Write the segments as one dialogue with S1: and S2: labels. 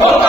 S1: Hola.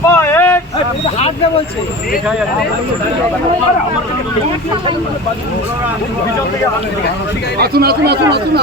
S1: দফা এক
S2: আসুন আসুন আসুন আসুন। আসুন না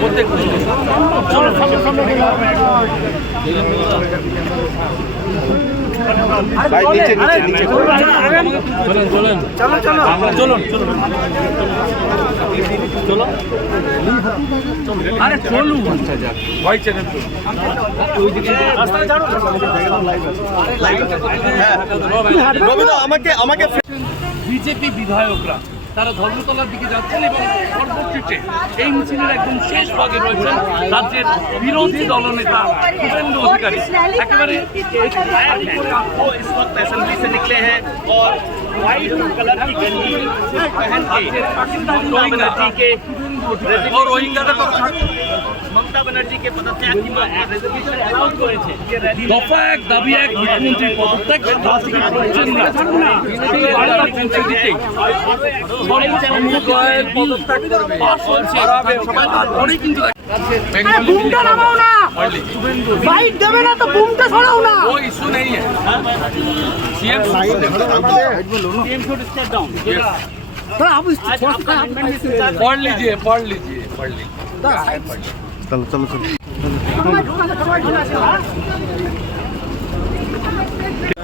S2: প্রত্যেক ভাই নিচে নিচে নিচে চলুন চলুন চলো চলো আমরা চলুন চলুন। চলো। আরে চলুন। আচ্ছা যাক ভয় চ্যানেল চলুন ওই দিকে রাস্তায় যাও। আরে লাইভ হ্যাঁ। আমাকে আমাকে
S3: বিজেপি বিধায়করা। তারা ধর্মতলার দিকে যাচ্ছেন এবং সর্বশেষে এই মিছিলের একদম শেষ ভাগে রয়েছেন রাজ্যের বিরোধী দলনেতা শুভেন্দু অধিকারী একেবারে
S4: वो इस वक्त असेंबली से निकले हैं और व्हाइट कलर की गंजी पहन के ममता बनर्जी के
S3: और রোহিঙ্গাদের
S4: মমতা ব্যানার্জিকে পদত্যাগ কি মাত্রা রেজুলেশন অ্যালাউ করেছে
S3: দফা এক দাবি এক মুখ্যমন্ত্রী পদত্যাগ রাজনীতি করছেন না বার্তা পৌঁছে
S5: দিতে বুমটা নামাও না। বাইট দেবে না তো বুমটা ছড়াও না।
S3: ও ইস্যু নেই। হ্যাঁ CM
S5: CM should step down
S3: पढ़ लीजिए पढ़ लीजिए पढ़ लीजिए
S2: চলো চলো চলো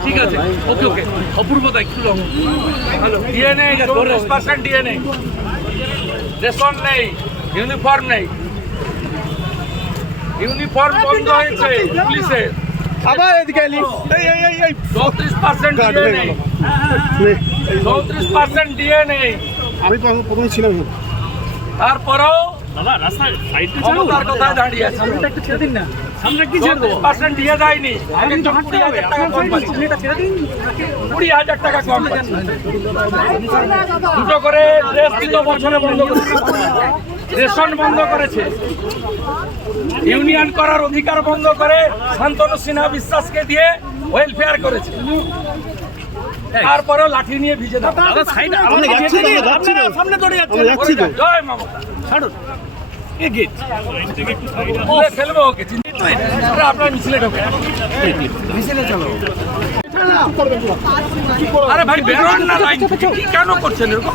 S3: ঠিক আছে ওকে ওকে অপূর্বতা একটু লং হ্যালো ডিএনএ চল্লিশ পার্সেন্ট ডিএনএ রেশন নেই ইউনিফর্ম নেই ইউনিফর্ম বন্ধ হয়েছে পুলিশের
S2: আবার এদিকে এলি এই এই এই এই।
S3: চৌত্রিশ পার্সেন্ট ডিএনএ। চৌত্রিশ পার্সেন্ট ডিএনএ।
S2: আমি তো প্রথমে ছিলাম
S3: তারপরেও
S4: দাদা রাস্তায় সাইড
S3: ক্ষমতার কোথায় দাঁড়িয়ে আছে।
S4: একটু ছেড়ে দিন না। সামনে কি
S3: দিয়ে আগে তো টাকা কম পাচ্ছে। কুড়ি হাজার টাকা কম পাচ্ছে। দুটো করে ড্রেস দিত বছরে বন্ধ করেছে রেশন বন্ধ করেছে। ইউনিয়ন করার অধিকার বন্ধ করে শান্তনু সিনহা বিশ্বাসকে দিয়ে ওয়েলফেয়ার করেছে। তারপরেও লাঠি নিয়ে ভিজে।
S4: সামনে দৌড়ে যাচ্ছে।
S3: জয় মমতা।
S4: ছাড়ুন।
S3: ফেলব ওকে আপনার মিছিলে ঢোকে। আরে ভাই বেরোন না লাইন থেকে। কি কেন করছেন এরকম?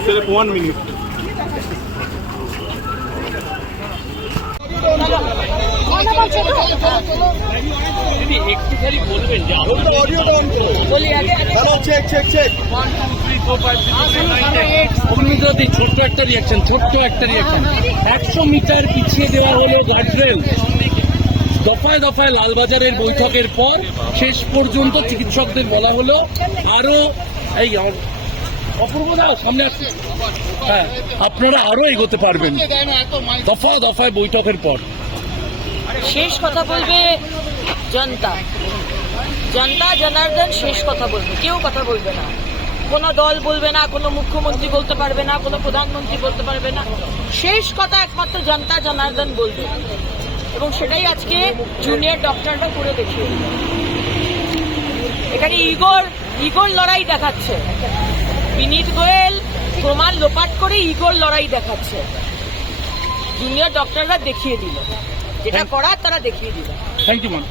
S6: सिर्फ वन मिनट
S3: একটুখানি বলবেন যে আরো
S1: চেক চেক চেক
S3: অগ্নিগ্রতি ছোট্ট একটা রিয়াকশন ছোট্ট একটা রিয়াকশন একশো মিটার পিছিয়ে দেওয়া হলো গার্ডরেল দফায় দফায় লালবাজারের বৈঠকের পর শেষ পর্যন্ত চিকিৎসকদের বলা হলো আরো এই আ- হ্যাঁ আপনারা আরও এগোতে পারবেন। দফা দফায় বৈঠকের পর।
S7: শেষ কথা বলবে জনতা। জনতা, জনার্দন, শেষ কথা বলবে। কেউ কথা বলবে না। কোনো দল বলবে না, কোনো মুখ্যমন্ত্রী বলতে পারবে না, কোনো প্রধানমন্ত্রী বলতে পারবে না। শেষ কথা একমাত্র জনতা, জনার্দন বলবে। এবং সেটাই আজকে জুনিয়র ডক্টররা করে দেখিয়ে এখানে ইগোর ইগোর লড়াই দেখাচ্ছে। বিনীত গোয়েল প্রমাণ লোপাট করে ইগোর লড়াই দেখাচ্ছে। জুনিয়র ডক্টররা দেখিয়ে দিল। যেটা করার তারা দেখিয়ে দিল।
S3: Thank you ma'am